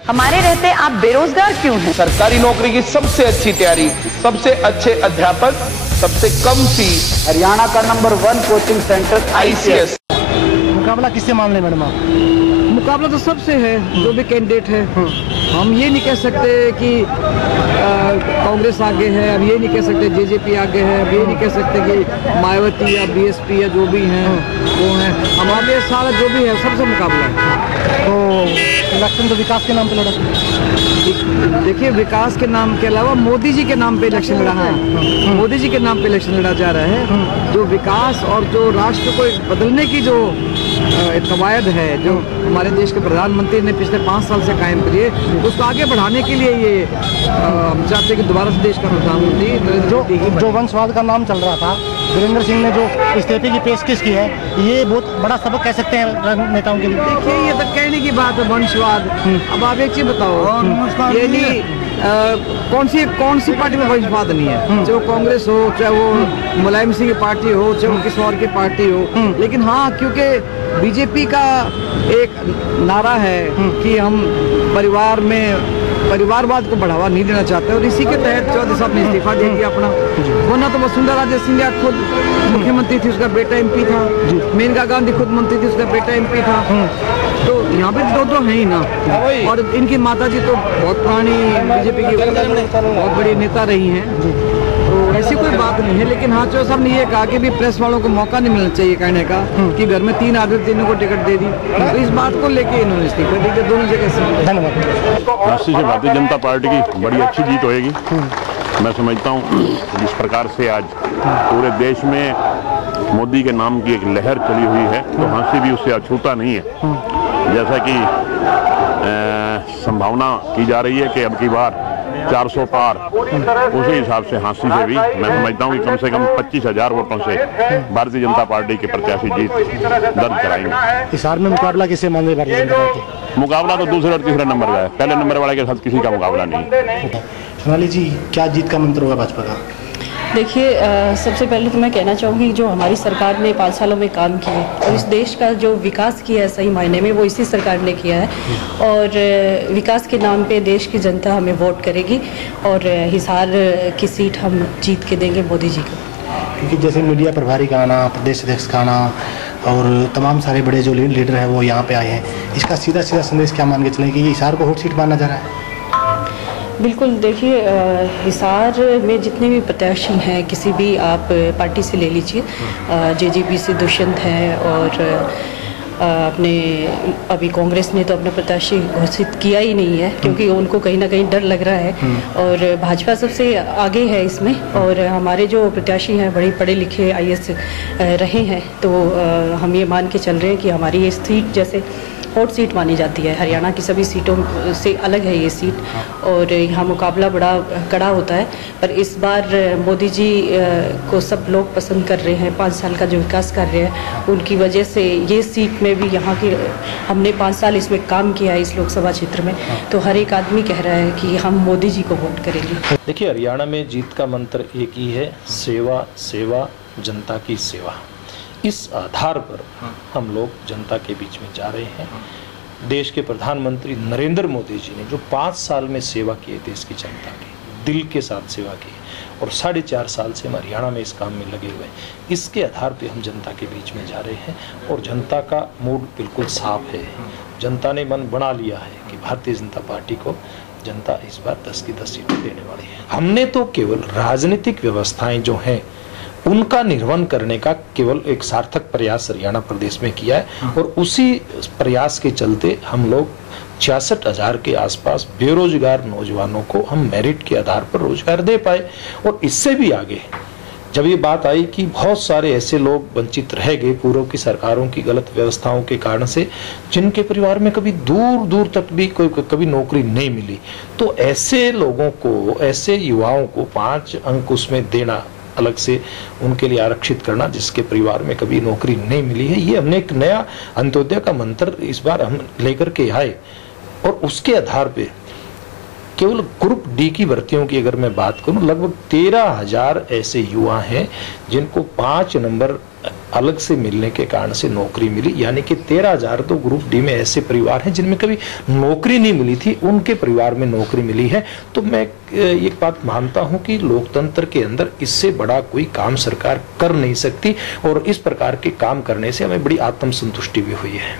हमारे रहते आप बेरोजगार क्यों हैं? सरकारी नौकरी की सबसे अच्छी तैयारी, सबसे अच्छे अध्यापक, सबसे कम फीस, हरियाणा का नंबर 1 कोचिंग सेंटर ICS। मुकाबला किससे मान ले मैडम आप? मुकाबला तो सबसे है, जो भी कैंडिडेट है। हम ये नहीं कह सकते कि कांग्रेस आगे है, अब ये नहीं कह सकते JJP आगे है, अब ये नहीं कह सकते कि मायावती या BSP या जो भी हैं वो हैं। हमारे सारा जो भी है सबसे मुकाबला है। तो इलेक्शन तो विकास के नाम पे लड़ा। देखिए, विकास के नाम के अलावा मोदी जी के नाम पे इलेक्शन लड़ा है। मोदी जी के नाम पे इलेक्शन लड़ा जा रहा है। जो विकास और जो राष्ट्र को बदलने की जो कवायद है, जो हमारे देश के प्रधानमंत्री ने पिछले 5 साल से कायम करी है, उसको आगे बढ़ाने के लिए ये हम चाहते हैं कि दोबारा से देश का प्रधानमंत्री जो वंशवाद का नाम चल रहा था, वीरेंद्र सिंह ने जो इस्तीफे की पेशकश की है, ये बहुत बड़ा सबक कह सकते हैं नेताओं के लिए। देखिए, ये तो कहने की बात है वंशवाद। अब आप एक चीज बताओ, ये नहीं कौन सी पार्टी में वंशवाद नहीं है, चाहे वो कांग्रेस हो, चाहे वो मुलायम सिंह की पार्टी हो, चाहे वो किसी और की पार्टी हो। लेकिन हाँ, क्योंकि BJP का एक नारा है कि हम परिवारवाद को बढ़ावा नहीं देना चाहते, और इसी के तहत चौधरी साहब ने इस्तीफा दे दिया अपना। वरना तो वसुंधरा राजे सिंधिया खुद मुख्यमंत्री थी, उसका बेटा MP था। मेनका गांधी खुद मंत्री थी, उसका बेटा MP था। तो यहाँ पे दो हैं ही ना। और इनकी माता जी तो बहुत पुरानी BJP की बहुत बड़ी नेता रही हैं, तो ऐसी कोई बात नहीं है। लेकिन हाँ, चौधरी साहब ने ये कहा कि भी प्रेस वालों को मौका नहीं मिलना चाहिए कहने का कि घर में 3 आदमी, तीनों को टिकट दे दी। तो इस बात को लेके इन्होंने इस्तीफा दी थी दोनों जगह से। धन्यवाद। राष्ट्रीय से भारतीय जनता पार्टी की बड़ी अच्छी जीत होएगी। मैं समझता हूँ जिस प्रकार से आज पूरे देश में मोदी के नाम की एक लहर चली हुई है, तो हांसी भी उससे अछूता नहीं है। जैसा कि संभावना की जा रही है कि अब की बार 400 पार, उसी हिसाब से हांसी से भी मैं समझता हूँ कि कम से कम 25,000 वोटों से भारतीय जनता पार्टी के प्रत्याशी जीत दर्ज कराएंगे। हिसार में मुकाबला किससे मान रही भारतीय जनता पार्टी? मुकाबला तो दूसरे और तीसरे नंबर का है, पहले नंबर वाले के साथ किसी का मुकाबला नहीं। सोनाली जी, क्या जीत का मंत्र होगा भाजपा का? देखिए, सबसे पहले तो मैं कहना चाहूँगी जो हमारी सरकार ने 5 सालों में काम किया और इस देश का जो विकास किया है सही मायने में, वो इसी सरकार ने किया है। और विकास के नाम पे देश की जनता हमें वोट करेगी और हिसार की सीट हम जीत के देंगे मोदी जी को। क्योंकि जैसे मीडिया प्रभारी का आना, प्रदेश अध्यक्ष का आना और तमाम सारे बड़े जो लीडर हैं वो यहाँ पे आए हैं, इसका सीधा संदेश क्या मान के चलें कि ये हिसार को हॉट सीट माना जा रहा है? बिल्कुल, देखिए, हिसार में जितने भी प्रत्याशी हैं, किसी भी आप पार्टी से ले लीजिए, JJP से दुष्यंत हैं और अपने अभी कांग्रेस ने तो अपना प्रत्याशी घोषित किया ही नहीं है, क्योंकि उनको कहीं ना कहीं डर लग रहा है। और भाजपा सबसे आगे है इसमें, और हमारे जो प्रत्याशी हैं बड़े पढ़े लिखे IAS रहे हैं, तो हम ये मान के चल रहे हैं कि हमारी ये सीट जैसे हॉट सीट मानी जाती है। हरियाणा की सभी सीटों से अलग है ये सीट, और यहाँ मुकाबला बड़ा कड़ा होता है। पर इस बार मोदी जी को सब लोग पसंद कर रहे हैं। 5 साल का जो विकास कर रहे हैं, उनकी वजह से ये सीट में भी यहाँ की हमने 5 साल इसमें काम किया है इस लोकसभा क्षेत्र में, तो हर एक आदमी कह रहा है कि हम मोदी जी को वोट करेंगे। देखिए, हरियाणा में जीत का मंत्र एक ही है, सेवा सेवा जनता की सेवा। इस आधार पर हम लोग जनता के बीच में जा रहे हैं। देश के प्रधानमंत्री नरेंद्र मोदी जी ने जो 5 साल में सेवा की है देश की जनता की, दिल के साथ सेवा की, और 4.5 साल से हम हरियाणा में इस काम में लगे हुए हैं, इसके आधार पे हम जनता के बीच में जा रहे हैं। और जनता का मूड बिल्कुल साफ है। जनता ने मन बना लिया है कि भारतीय जनता पार्टी को जनता इस बार 10 की 10 सीटें देने वाली है। हमने तो केवल राजनीतिक व्यवस्थाएं जो हैं उनका निर्वहन करने का केवल एक सार्थक प्रयास हरियाणा प्रदेश में किया है, और उसी प्रयास के चलते हम लोग 66,000 के आसपास बेरोजगार नौजवानों को हम मेरिट के आधार पर रोजगार दे पाए। और इससे भी आगे जब ये बात आई कि बहुत सारे ऐसे लोग वंचित रह गए पूर्व की सरकारों की गलत व्यवस्थाओं के कारण से, जिनके परिवार में कभी दूर दूर तक भी कभी नौकरी नहीं मिली, तो ऐसे लोगों को, ऐसे युवाओं को 5 अंक उसमें देना, अलग से उनके लिए आरक्षित करना, जिसके परिवार में कभी नौकरी नहीं मिली है, ये हमने एक नया अंत्योदय का मंत्र इस बार हम लेकर के आए। और उसके आधार पे केवल ग्रुप D की भर्तियों की अगर मैं बात करूं, लगभग 13,000 ऐसे युवा हैं जिनको 5 नंबर अलग से मिलने के कारण से नौकरी मिली, यानी कि 13,000 तो ग्रुप डी में ऐसे परिवार हैं जिनमें कभी नौकरी नहीं मिली थी, उनके परिवार में नौकरी मिली है। तो मैं एक बात मानता हूं कि लोकतंत्र के अंदर इससे बड़ा कोई काम सरकार कर नहीं सकती और इस प्रकार के काम करने से हमें बड़ी आत्मसंतुष्टि भी हुई है।